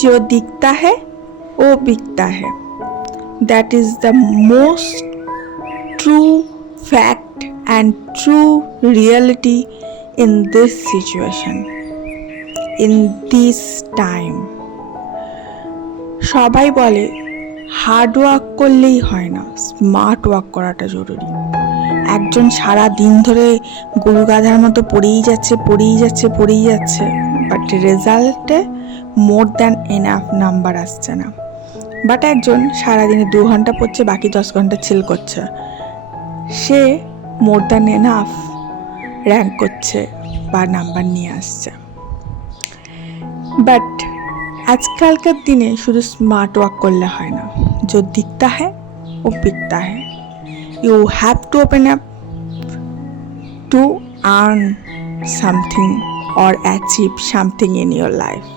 जो दिखता है वो बिकता है. That is the most true fact and true reality in this situation, in this time. সবাই বলে হার্ড ওয়ার্ক করলেই হয় না, স্মার্ট ওয়ার্ক করাটা জরুরি. একজন সারা দিন ধরে গরু গাধার মতো পড়েই যাচ্ছে, বাট রেজাল্টে মোর দ্যান এনাফ নাম্বার আসছে না. বাট একজন সারাদিনে 2 ঘন্টা পড়ছে, বাকি 10 ঘন্টা চিল করছে, সে মোর দ্যান এনাফ র্যাঙ্ক করছে বা নাম্বার নিয়ে আসছে. বাট আজকালকার দিনে শুধু স্মার্ট ওয়ার্ক করলে হয় না, जो दिखता है वो बिकता है. You have to open up to earn something or achieve something in your life.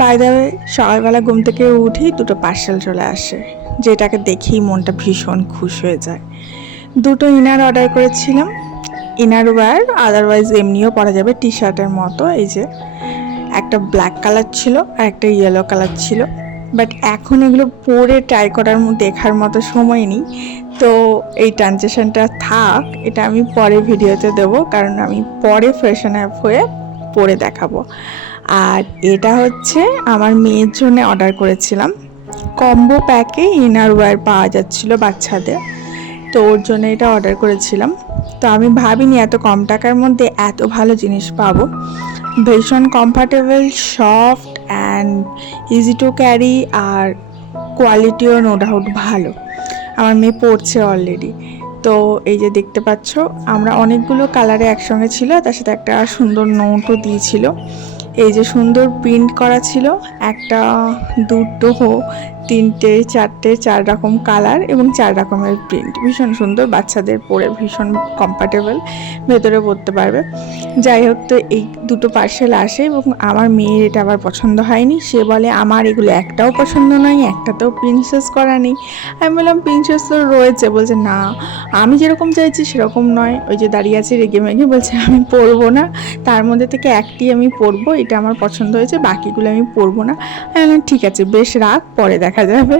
By the way, সকালবেলা ঘুম থেকে উঠেই 2টো পার্সেল চলে আসে, যেটাকে দেখেই মনটা ভীষণ খুশ হয়ে যায়. 2টো ইনার অর্ডার করেছিলাম, ইনার ওয়্যার, আদারওয়াইজ এমনিও পরা যাবে, টি শার্টের মতো. এই যে একটা ব্ল্যাক কালার ছিল আর একটা ইয়েলো কালার ছিল. বাট এখন এগুলো পরে ট্রাই করার দেখার মতো সময় নেই, তো এই ট্রানজেকশনটা থাক, এটা আমি পরে ভিডিওতে দেবো, কারণ আমি পরে ফ্যাশন অ্যাপ হয়ে পরে দেখাবো. আর এটা হচ্ছে আমার মেয়ের জন্য অর্ডার করেছিলাম, কম্বো প্যাকে ইনার ওয়্যার পাওয়া যাচ্ছিলো বাচ্চাদের, তো ওর জন্য এটা অর্ডার করেছিলাম. তো আমি ভাবিনি এত কম টাকার মধ্যে এত ভালো জিনিস পাবো. ভীষণ comfortable, soft and easy to carry, আর কোয়ালিটিও নো ডাউট ভালো. আমার মেয়ে পড়ছে অলরেডি. তো এই যে দেখতে পাচ্ছ, আমরা অনেকগুলো কালারে একসঙ্গে ছিল, তার সাথে একটা সুন্দর নোটও দিয়েছিল. এই যে সুন্দর প্রিন্ট করা ছিল, 1, 2, 3, 4, 4 রকম কালার এবং 4 রকমের প্রিন্ট. ভীষণ সুন্দর, বাচ্চাদের পরে ভীষণ কমফর্টেবল, ভেতরে পরতে পারবে. যাই হোক, তো এই 2টো পার্সেল আসে এবং আমার মেয়ের এটা আবার পছন্দ হয়নি. সে বলে আমার এগুলো একটাও পছন্দ নয়, একটাতেও প্রিন্সেস করা নেই. আমি বললাম প্রিন্সেস তো রয়েছে. বলছে না, আমি যেরকম চাইছি সেরকম নয়. ওই যে দাঁড়িয়ে আছে রেগে মেগে, বলছে আমি পরবো না, তার মধ্যে থেকে একটি আমি পরবো, এটা আমার পছন্দ হয়েছে, বাকিগুলো আমি পরবো না. আমি বললাম ঠিক আছে, বেশ রাখ, পরে দেখা যাবে.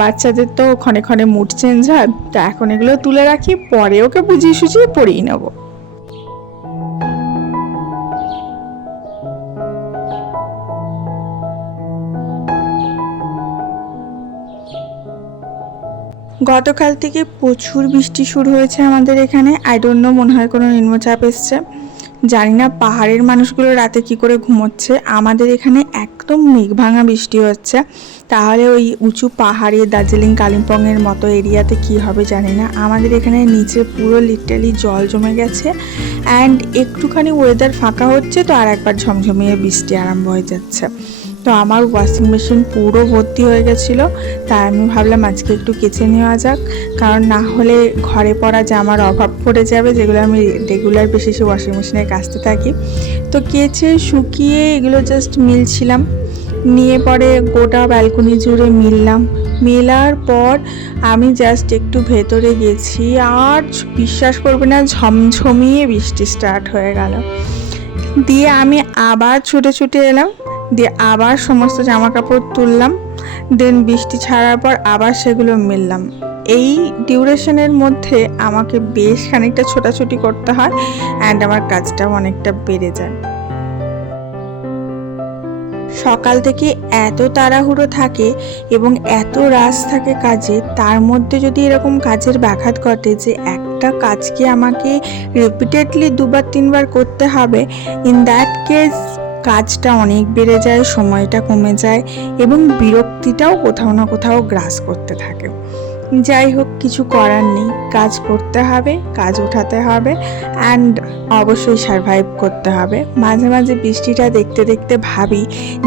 বাচ্চাদের তো ক্ষণে ক্ষণে মুড চেঞ্জ হয়, তো এখন এগুলো তুলে রাখি, পরে ওকে বুঝিয়ে সুঝিয়ে পরিয়ে নেবো. গতকাল থেকে প্রচুর বৃষ্টি শুরু হয়েছে আমাদের এখানে. আই ডোন্ট নো, মনে হয় কোনো নিম্নচাপ এসছে, জানি না পাহাড়ের মানুষগুলো রাতে কি করে ঘুমোচ্ছে. আমাদের এখানে একদম মেঘ ভাঙা বৃষ্টি হচ্ছে. তাহলে ওই উঁচু পাহাড়ে দার্জিলিং কালিম্পংয়ের মতো এরিয়াতে কি হবে জানি না. আমাদের এখানে নিচে পুরো লিটারালি জল জমে গেছে, অ্যান্ড একটুখানি ওয়েদার ফাঁকা হচ্ছে তো আর একবার ঝমঝমিয়ে বৃষ্টি আরম্ভ হয়ে যাচ্ছে. তো আমার ওয়াশিং মেশিন পুরো ভর্তি হয়ে গেছিলো, তাই আমি ভাবলাম আজকে একটু কেচে নেওয়া যাক, কারণ না হলে ঘরে পরা জামার অভাব পড়ে যাবে, যেগুলো আমি রেগুলার বেসিসে ওয়াশিং মেশিনে কাচতে থাকি. তো কেচে শুকিয়ে এগুলো জাস্ট মিলছিলাম, নিয়ে পরে গোটা ব্যালকনি জুড়ে মেলার পর আমি জাস্ট একটু ভেতরে গেছি, আর বিশ্বাস করবে না, ঝমঝমিয়ে বৃষ্টি স্টার্ট হয়ে গেল. দিয়ে আমি আবার ছুটে এলাম, দিয়ে আবার সমস্ত জামা কাপড় তুললাম, দেন বৃষ্টি ছাড়ার পর আবার সেগুলো মেললাম. এই ডিউরেশনের মধ্যে আমাকে বেশ খানিকটা ছোটাছুটি করতে হয়, অ্যান্ড আমার কাজটাও অনেকটা বেড়ে যায়. সকাল থেকে এত তাড়াহুড়ো থাকে এবং এত রাশ থাকে কাজে, তার মধ্যে যদি এরকম কাজের ব্যাঘাত ঘটে যে একটা কাজকে আমাকে রিপিটেডলি 2-3 বার করতে হবে, ইন দ্যাট কেস কাজটা অনেক বেড়ে যায়, সময়টা কমে যায় এবং বিরক্তিটাও কোথাও না কোথাও গ্রাস করতে থাকে. যাই হোক, কিছু করার নেই, কাজ করতে হবে, কাজ ওঠাতে হবে, অ্যান্ড অবশ্যই সারভাইভ করতে হবে. মাঝে মাঝে বৃষ্টিটা দেখতে দেখতে ভাবি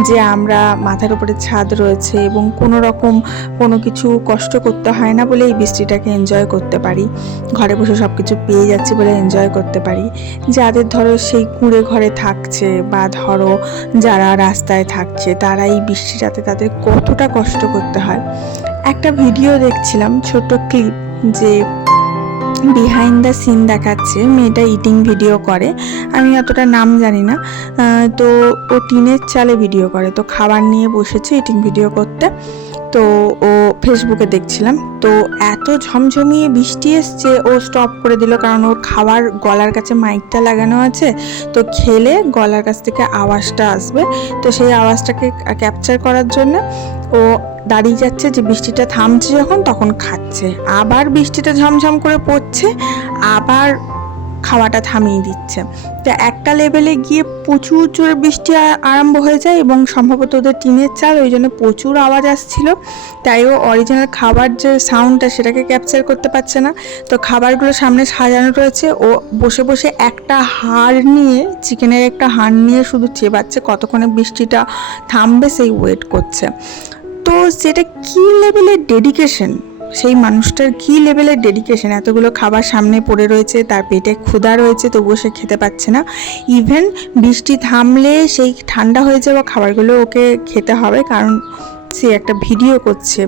যে আমরা মাথার উপরে ছাদ রয়েছে এবং কোনো কিছু কষ্ট করতে হয় না বলে এই বৃষ্টিটাকে এনজয় করতে পারি, ঘরে বসে সব কিছু পেয়ে যাচ্ছি বলে এনজয় করতে পারি. যাদের ধরো সেই কুঁড়ে ঘরে থাকছে বা ধরো যারা রাস্তায় থাকছে, তারা এই বৃষ্টিটাতে তাদের কতটা কষ্ট করতে হয়. একটা ভিডিও দেখছিলাম, ছোট ক্লিপ, যে বিহাইন্ড দ্য সিন দেখাচ্ছে। মেয়েটা ইটিং ভিডিও করে, আমি অতটা নাম জানি না। তো ও টিনের চালে ভিডিও করে, তো খাবার নিয়ে বসেছে ইটিং ভিডিও করতে। তো ও ফেসবুকে দেখছিলাম, তো এত ঝমঝমিয়ে বৃষ্টি এসছে, ও স্টপ করে দিল, কারণ ওর খাবার গলার কাছে মাইকটা লাগানো আছে, তো খেলে গলার কাছ থেকে আওয়াজটা আসবে, তো সেই আওয়াজটাকে ক্যাপচার করার জন্য ও দাঁড়িয়ে যাচ্ছে, যে বৃষ্টিটা থামছে যখন তখন খাচ্ছে, আবার বৃষ্টিটা ঝমঝম করে পড়ছে, আবার খাওয়াটা থামিয়ে দিচ্ছে। তো একটা লেভেলে গিয়ে প্রচুর জোরে বৃষ্টি আরম্ভ হয়ে যায়, এবং সম্ভবত ওদের টিনের চাল, ওই জন্য প্রচুর আওয়াজ আসছিল, তাই ও অরিজিনাল খাবার যে সাউন্ডটা সেটাকে ক্যাপচার করতে পারছে না। তো খাবারগুলো সামনে সাজানো রয়েছে, ও বসে বসে একটা হাড় নিয়ে, চিকেনের একটা হাড় নিয়ে শুধু চেবাচ্ছে, কতক্ষণে বৃষ্টিটা থামবে সেই ওয়েট করছে। তো সেটা কী লেভেলের ডেডিকেশন, সেই মানুষটার কী লেভেলের ডেডিকেশন, এতগুলো খাবার সামনে পড়ে রয়েছে, তার পেটে ক্ষুধা রয়েছে, তবুও সে খেতে পাচ্ছে না। ইভেন বৃষ্টি থামলে সেই ঠান্ডা হয়ে যাওয়া খাবারগুলো ওকে খেতে হবে, কারণ সে একটা ভিডিও করছে,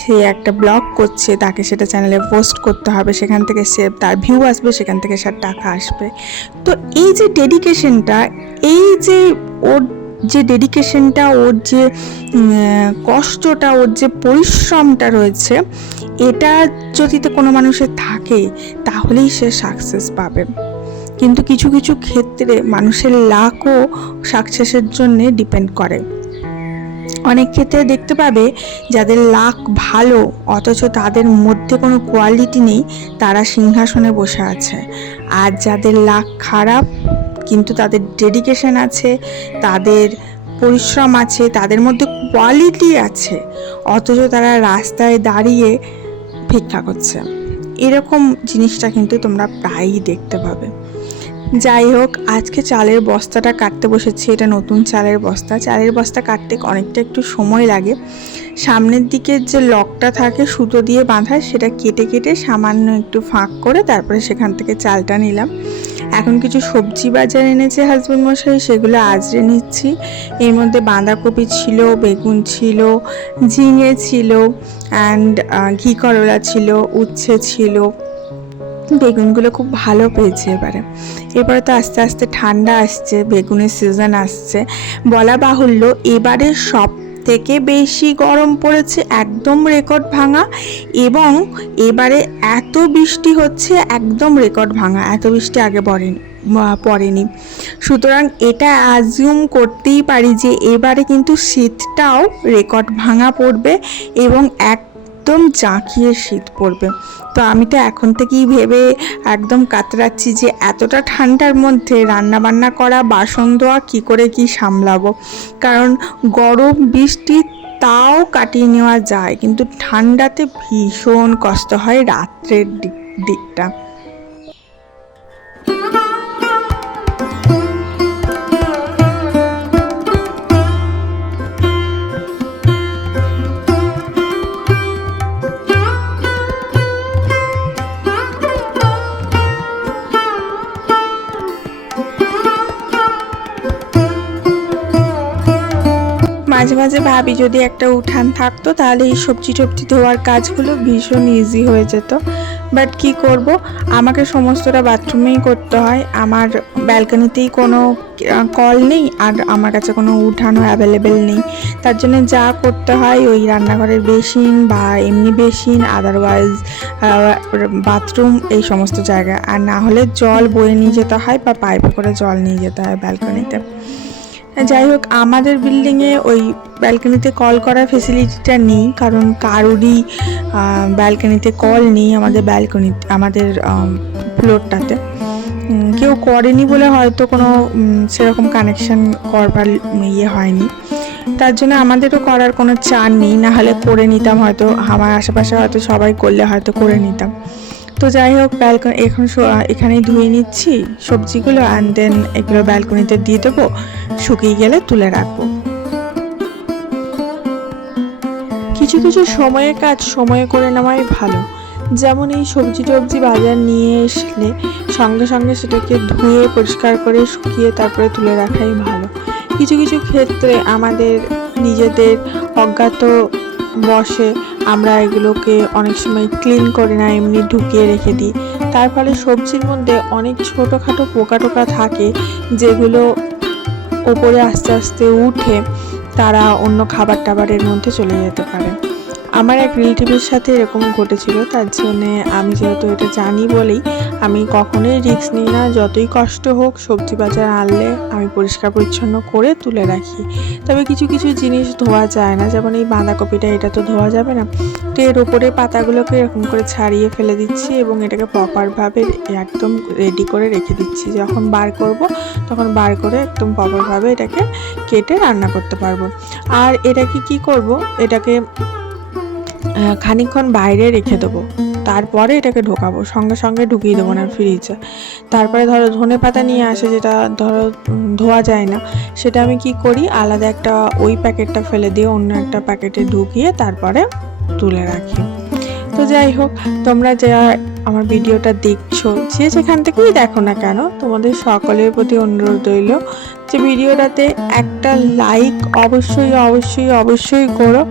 সে একটা ব্লগ করছে, তাকে সেটা চ্যানেলে পোস্ট করতে হবে, সেখান থেকে সে তার ভিউ আসবে, সেখান থেকে সে টাকা আসবে। তো এই যে ডেডিকেশনটা, এই যে ওর যে ডেডিকেশনটা, ওর যে কষ্টটা, ওর যে পরিশ্রমটা রয়েছে, এটা যদি তো কোনো মানুষের থাকে তাহলেই সে সাকসেস পাবে। কিন্তু কিছু কিছু ক্ষেত্রে মানুষের লাকও সাকসেসের জন্যে ডিপেন্ড করে। অনেক ক্ষেত্রে দেখতে পাবে যাদের লাক ভালো অথচ তাদের মধ্যে কোনো কোয়ালিটি নেই, তারা সিংহাসনে বসে আছে। আর যাদের লাক খারাপ কিন্তু তাদের ডেডিকেশন আছে, তাদের পরিশ্রম আছে, তাদের মধ্যে কোয়ালিটি আছে, অথচ তারা রাস্তায় দাঁড়িয়ে ভিক্ষা করছে, এরকম জিনিসটা কিন্তু তোমরা প্রায়ই দেখতে পাবে। যাই হোক, আজকে চালের বস্তাটা কাটতে বসেছি। এটা নতুন চালের বস্তা। চালের বস্তা কাটতে অনেকটা একটু সময় লাগে। সামনের দিকে যে লকটা থাকে সুতো দিয়ে বাঁধা, সেটা কেটে কেটে সামান্য একটু ফাঁক করে তারপরে সেখান থেকে চালটা নিলাম। এখন কিছু সবজি বাজার এনেছে হাজবেন্ড মশাই, সেগুলো আজরে নিচ্ছি। এর মধ্যে বাঁধাকপি ছিল, বেগুন ছিল, ঝিঙে ছিল, অ্যান্ড ঘি করলা ছিল, উচ্ছে ছিল। বেগুনগুলো খুব ভালো পেয়েছে এবারে তো আস্তে আস্তে ঠান্ডা আসছে, বেগুনের সিজন আসছে। বলা বাহুল্য এবারে সব থেকে বেশি গরম পড়েছে, একদম রেকর্ড ভাঙা, এবং এবারে এত বৃষ্টি হচ্ছে একদম রেকর্ড ভাঙা, এত বৃষ্টি আগে পড়েনি। সুতরাং এটা অ্যাজিউম করতেই পারি যে এবারে কিন্তু শীতটাও রেকর্ড ভাঙা পড়বে, এবং একদম জাঁকিয়ে শীত পড়বে। তো আমি তো এখন থেকেই ভেবে একদম কাতরাচ্ছি যে এতটা ঠান্ডার মধ্যে রান্না বান্না করা, বাসন ধোয়া, কী করে কি সামলাবো। কারণ গরম বৃষ্টি তাও কাটিয়ে নেওয়া যায়, কিন্তু ঠান্ডাতে ভীষণ কষ্ট হয় রাত্রের দিকটা। মাঝে মাঝে ভাবি যদি একটা উঠান থাকতো তাহলে এই সবজি টবজি ধোয়ার কাজগুলো ভীষণ ইজি হয়ে যেত, বাট কি করব, আমাকে সমস্তটা বাথরুমেই করতে হয়। আমার ব্যালকনিতেই কোনো কল নেই, আর আমার কাছে কোনো উঠানও অ্যাভেলেবেল নেই। তার জন্য যা করতে হয় ওই রান্নাঘরের বেসিন বা এমনি বেসিন, আদারওয়াইজ বাথরুম, এই সমস্ত জায়গায়। আর না হলে জল বয়ে নিয়ে যেতে হয় বা পাইপে করে জল নিয়ে যেতে হয় ব্যালকনিতে। যাই হোক, আমাদের বিল্ডিংয়ে ওই ব্যালকনিতে কল করার ফেসিলিটিটা নেই, কারণ কারোরই ব্যালকনিতে কল নেই আমাদের ফ্লোরটাতে। কেউ করেনি বলে হয়তো কোনো সেরকম কানেকশন করবার হয়নি, তার জন্য আমাদেরও করার কোনো চান নেই। না হলে করে নিতাম, হয়তো আমার আশেপাশে হয়তো সবাই করলে হয়তো করে নিতাম। তো যাই হোক, এখন এখানেই ধুয়ে নিচ্ছি সবজিগুলো, অ্যান্ড দেন এগুলো ব্যালকনিতে দিয়ে দেবো, শুকিয়ে গেলে তুলে রাখবো। কিছু কিছু সময়ের কাজ সময়ে করে নেওয়াই ভালো। যেমন এই সবজি টবজি বাজার নিয়ে আসলে সঙ্গে সঙ্গে সেটাকে ধুয়ে পরিষ্কার করে শুকিয়ে তারপরে তুলে রাখাই ভালো। কিছু কিছু ক্ষেত্রে আমাদের নিজেদের অজ্ঞাত বশে আমরা এগুলোকে অনেক সময় ক্লিন করি না, এমনি ঢুকিয়ে রেখে দিই। তার ফলে সবজির মধ্যে অনেক ছোটোখাটো পোকা টোকা থাকে, যেগুলো ওপরে আস্তে আস্তে উঠে তারা অন্য খাবার টাবারের মধ্যে চলে যেতে পারে। আমার এক রিলেটিভের সাথে এরকম ঘটেছিল, তার জন্যে আমি যেহেতু এটা জানি বলেই আমি কখনোই রিস্ক নিই না। যতই কষ্ট হোক, সবজি বাজার আনলে আমি পরিষ্কার পরিচ্ছন্ন করে তুলে রাখি। তবে কিছু কিছু জিনিস ধোয়া যায় না, যেমন এই বাঁধাকপিটা, এটা তো ধোয়া যাবে না। তো এর ওপরে পাতাগুলোকে এরকম করে ছাড়িয়ে ফেলে দিচ্ছি এবং এটাকে প্রপারভাবে একদম রেডি করে রেখে দিচ্ছি। যখন বার করব তখন বার করে একদম প্রপারভাবে এটাকে কেটে রান্না করতে পারবো। আর এটাকে কি করব, এটাকে খানিকক্ষণ বাইরে রেখে দেবো, তারপরে এটাকে ঢোকাবো, সঙ্গে সঙ্গে ঢুকিয়ে দেবো না ফ্রিজে। তারপরে ধরো ধনে পাতা নিয়ে আসে, যেটা ধরো ধোয়া যায় না, সেটা আমি কি করি, আলাদা একটা ওই প্যাকেটটা ফেলে দিয়ে অন্য একটা প্যাকেটে ঢুকিয়ে তারপরে তুলে রাখি। তো যাই হোক, তোমরা যারা আমার ভিডিওটা দেখছো, যে যেখান থেকেই দেখো না কেন, তোমাদের সকলের প্রতি অনুরোধ রইল যে ভিডিওটাতে একটা লাইক অবশ্যই অবশ্যই অবশ্যই করো,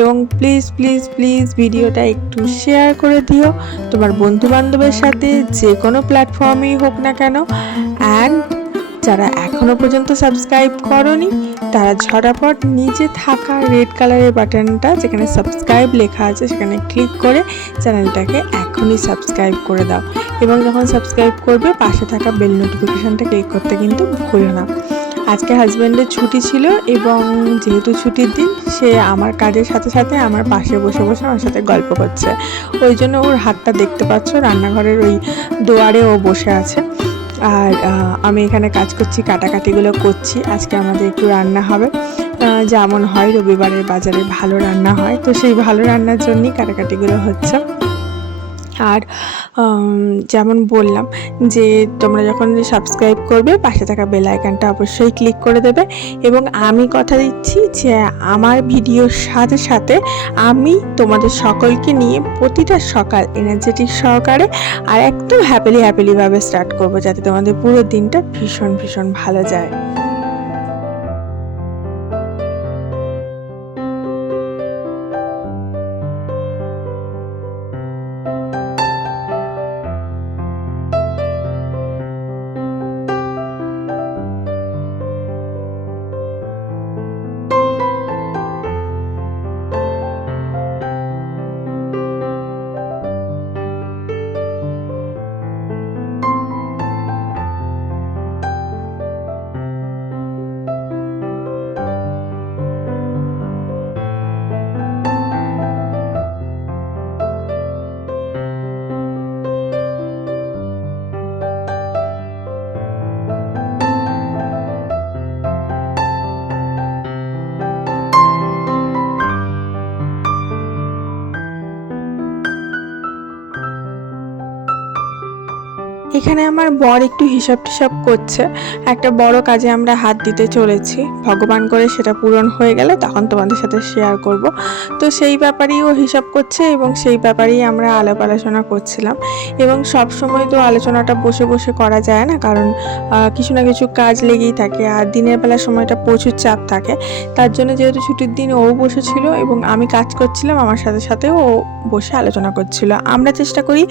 এবং প্লিজ প্লিজ প্লিজ ভিডিওটা একটু শেয়ার করে দিও তোমার বন্ধুবান্ধবের সাথে, যে কোনো প্ল্যাটফর্মেই হোক না কেন। অ্যান্ড যারা এখনও পর্যন্ত সাবস্ক্রাইব করোনি, তারা ঝটাপট নিচে থাকা রেড কালারের বাটনটা, যেখানে সাবস্ক্রাইব লেখা আছে, সেখানে ক্লিক করে চ্যানেলটাকে এখনই সাবস্ক্রাইব করে দাও। এবং যখন সাবস্ক্রাইব করবে, পাশে থাকা বেল নোটিফিকেশানটা ক্লিক করতে কিন্তু ভুলো না। আজকে হাজব্যান্ডের ছুটি ছিল, এবং যেহেতু ছুটির দিন, সে আমার কাজের সাথে সাথে আমার পাশে বসে বসে আমার সাথে গল্প করছে। ওই জন্য ওর হাতটা দেখতে পাচ্ছ, রান্নাঘরের ওই দুয়ারে ও বসে আছে। আর আমি এখানে কাজ করছি, কাটাকাটিগুলো করছি। আজকে আমাদের একটু রান্না হবে, যেমন হয় রবিবারের বাজারে ভালো রান্না হয়, তো সেই ভালো রান্নার জন্যই কাটাকাটিগুলো হচ্ছে। আর যেমন বললাম যে তোমরা যখন সাবস্ক্রাইব করবে, পাশে থাকা বেল আইকনটা অবশ্যই ক্লিক করে দেবে। এবং আমি কথা দিচ্ছি যে আমার ভিডিওর সাথে সাথে আমি তোমাদের সকলকে নিয়ে প্রতিটা সকাল এনার্জেটিক সহকারে আর একদম হ্যাপিলিভাবে স্টার্ট করব, যাতে তোমাদের পুরো দিনটা ভীষণ ভীষণ ভালো যায়। এখানে আমার বর একটু হিসাব টিসাব করছে, একটা বড় কাজে আমরা হাত দিতে চলেছি, ভগবান করে সেটা পূরণ হয়ে গেলে তখন তোমাদের সাথে শেয়ার করব। তো সেই ব্যাপারেই ও হিসাব করছে, এবং সেই ব্যাপারেই আমরা আলাপ আলোচনা করছিলাম। এবং সব সময় তো আলোচনাটা বসে বসে করা যায় না, কারণ কিছু না কিছু কাজ লেগেই থাকে, আর দিনের বেলা সময়টা প্রচুর চাপ থাকে। তার জন্য যেহেতু ছুটির দিন ও বসেছিল এবং আমি কাজ করছিলাম, আমার সাথে সাথে ও বসে আলোচনা করছিল। আমরা চেষ্টা করি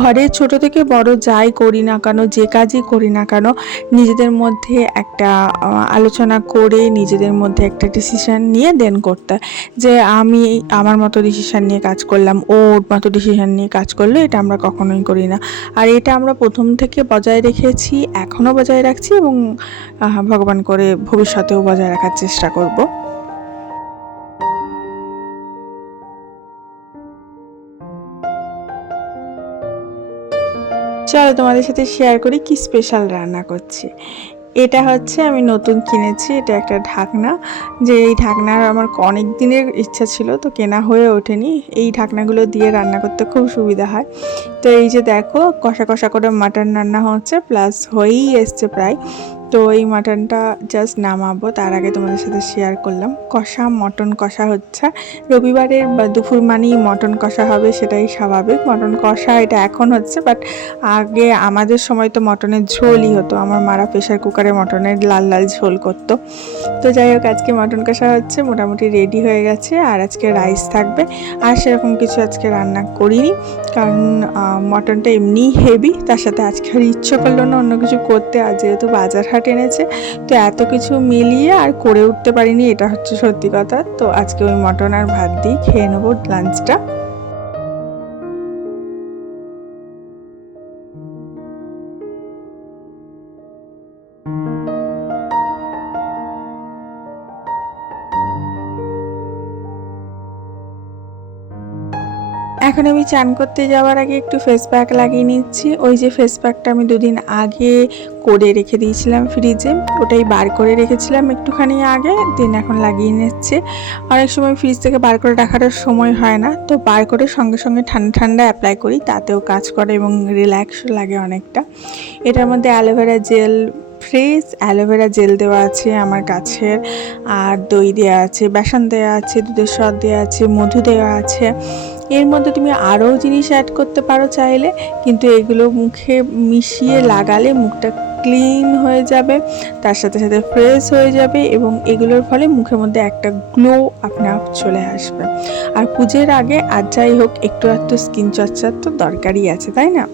ঘরের ছোট থেকে বড় যাই করি না কেন, যে কাজই করি না কেন, নিজেদের মধ্যে একটা আলোচনা করে নিজেদের মধ্যে একটা ডিসিশন নিয়ে দেন করতে, যে আমি আমার মতো ডিসিশন নিয়ে কাজ করলাম, ওর মতো ডিসিশন নিয়ে কাজ করলো, এটা আমরা কখনোই করি না। আর এটা আমরা প্রথম থেকে বজায় রেখেছি, এখনও বজায় রাখছি, এবং ভগবান করে ভবিষ্যতেও বজায় রাখার চেষ্টা করব। চলো তোমাদের সাথে শেয়ার করি কি স্পেশাল রান্না করছি। এটা হচ্ছে আমি নতুন কিনেছি, এটা একটা ঢাকনা, যে এই ঢাকনার আমার অনেক দিনের ইচ্ছা ছিল, তো কেনা হয়ে ওঠেনি। এই ঢাকনাগুলো দিয়ে রান্না করতে খুব সুবিধা হয়। তো এই যে দেখো, কষা কষা করে মাটন রান্না হচ্ছে, প্লাস হয়েই এসছে প্রায়। তো তো এই মাটনটা জাস্ট নামাবো তার আগে তোমাদের সাথে শেয়ার করলাম। মটন কষা হচ্ছে, রবিবারের বা দুপুর মানেই মটন কষা হবে, সেটাই স্বাভাবিক। মটন কষা এটা এখন হচ্ছে, বাট আগে আমাদের সময় তো মটনের ঝোলই হতো। আমার মারা প্রেশার কুকারে মটনের লাল লাল ঝোল করতো। তো যাই হোক, আজকে মটন কষা হচ্ছে, মোটামুটি রেডি হয়ে গেছে। আর আজকে রাইস থাকবে। আর সেরকম কিছু আজকে রান্না করিনি, কারণ মটনটা এমনিই হেভি, তার সাথে আজকে আর ইচ্ছে করলো না অন্য কিছু করতে। আর যেহেতু বাজার হাট এনেছে, তো এত কিছু মিলিয়ে আর করে উঠতে পারিনি, এটা হচ্ছে সত্যি কথা। তো আজকে ওই মটন আর ভাত দিয়ে খেয়ে নেবো লাঞ্চটা। এখন আমি চান করতে যাওয়ার আগে একটু ফেস প্যাক লাগিয়ে নিচ্ছি। ওই যে ফেস প্যাকটা আমি দুদিন আগে করে রেখে দিয়েছিলাম ফ্রিজে, ওটাই বার করে রেখেছিলাম একটুখানি আগে, দিন এখন লাগিয়ে নিচ্ছে। অনেক সময় ফ্রিজ থেকে বার করে রাখার সময় হয় না, তো বার করে সঙ্গে সঙ্গে ঠান্ডা ঠান্ডা অ্যাপ্লাই করি, তাতেও কাজ করে এবং রিল্যাক্স লাগে অনেকটা। এটার মধ্যে aloe vera gel, fresh aloe vera gel দেওয়া আছে আমার গাছের, আর দই দেওয়া আছে, বেসন দেওয়া আছে, দুধের সর দেওয়া আছে, মধু দেওয়া আছে। এর মধ্যে তুমি আরও জিনিস অ্যাড করতে পারো চাইলে, কিন্তু এগুলো মুখে মিশিয়ে লাগালে মুখটা ক্লিন হয়ে যাবে, তার সাথে সাথে ফ্রেশ হয়ে যাবে, এবং এগুলোর ফলে মুখের মধ্যে একটা গ্লো আপনার চলে আসবে। আর পুজোর আগে আর যাই হোক একটু একটু স্কিন চর্চার তো দরকারই আছে, তাই না?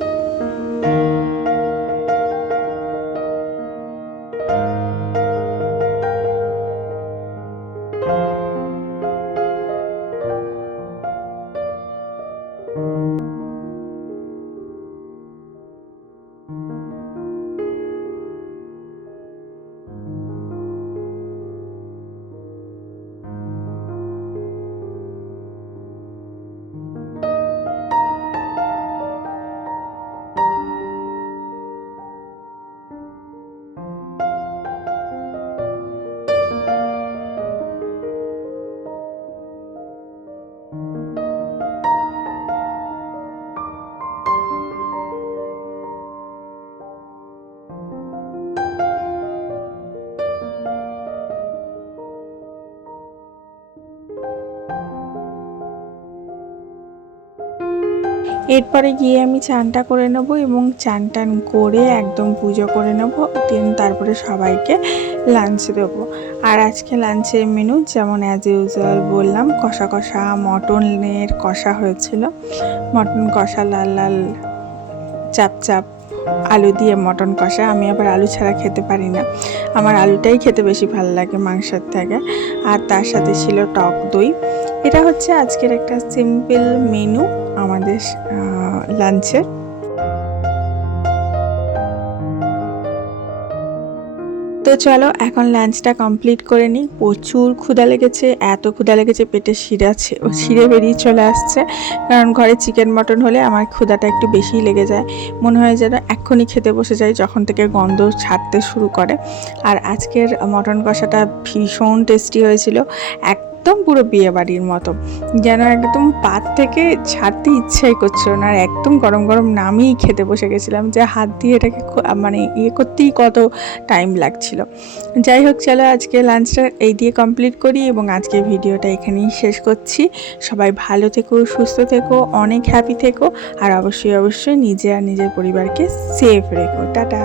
এরপরে গিয়ে আমি চানটা করে নেব, এবং চান টান করে একদম পুজো করে নেব, দেন তারপরে সবাইকে লাঞ্চ দেবো। আর আজকে লাঞ্চের মেনু যেমন অ্যাজ ইউজুয়াল বললাম, কষা কষা মটনের কষা হয়েছিল। মটন কষা লাল লাল চাপ চাপ আলু দিয়ে মটন কষা। আমি আবার আলু ছাড়া খেতে পারি না, আমার আলুটাই খেতে বেশি ভালো লাগে মাংসের থেকে। আর তার সাথে ছিল টক দই। এটা হচ্ছে আজকের একটা সিম্পল মেনু আমাদের লাঞ্চের। তো চলো এখন লাঞ্চটা কমপ্লিট করে নিই। প্রচুর ক্ষুধা লেগেছে, এত ক্ষুধা লেগেছে পেটে শিরে বেরিয়ে চলে আসছে, কারণ ঘরে চিকেন মটন হলে আমার ক্ষুধাটা একটু বেশিই লেগে যায়, মনে হয় যেন এক্ষুনি খেতে বসে যাই যখন থেকে গন্ধ ছাড়তে শুরু করে। আর আজকের মটন কষাটা ভীষণ টেস্টি হয়েছিল, একদম পুরো বিয়ে বাড়ির মতো, যেন একদম পাত থেকে ছাড়তে ইচ্ছাই করছিল না। আর একদম গরম গরম নামিয়েই খেতে বসে গেছিলাম, যে হাত দিয়ে এটাকে মানে করতেই কত টাইম লাগছিল। যাই হোক, চলো আজকে লাঞ্চটা এই দিয়ে কমপ্লিট করি, এবং আজকে ভিডিওটা এখানেই শেষ করছি। সবাই ভালো থেকো, সুস্থ থেকো, অনেক হ্যাপি থেকো, আর অবশ্যই অবশ্যই নিজে আর নিজের পরিবারকে সেফ রেখো। টাটা।